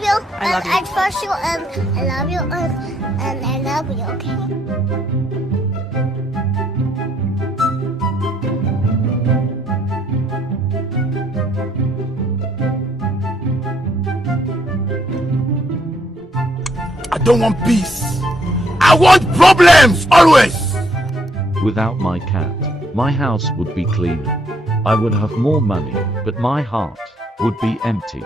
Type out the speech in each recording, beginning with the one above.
love you. I love you. I trust you, and I love you, and I love you. Okay. I don't want peace. I want problems always. Without my cat, my house would be cleaner. I would have more money, but my heart would be empty.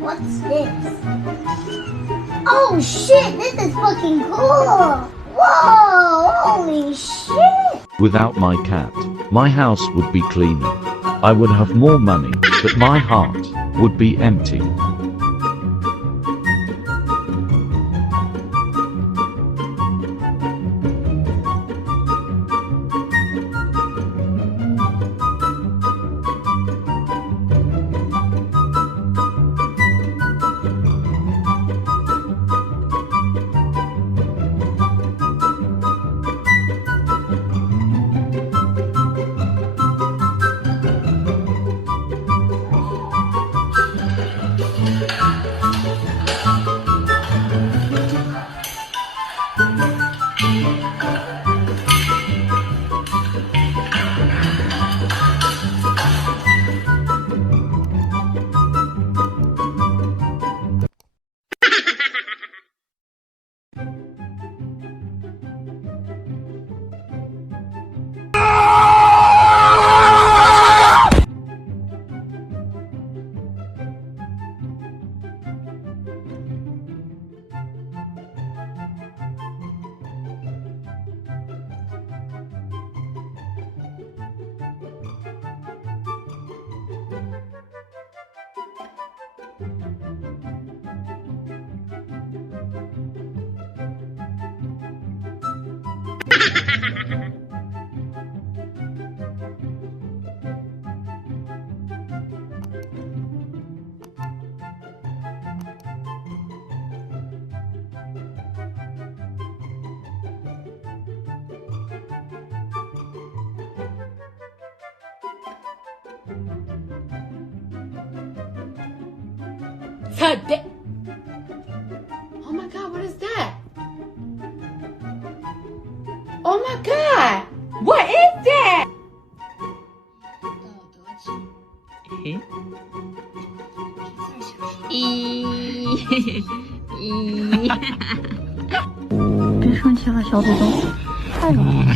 What's this? Oh shit! This is fucking cool. Whoa! Holy shit! Without my cat, my house would be cleaner. I would have more money, but my heart would be empty. Oh my god, what is that? Oh my god! What is that?别生气了，小祖宗，太冷了。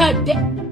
Today.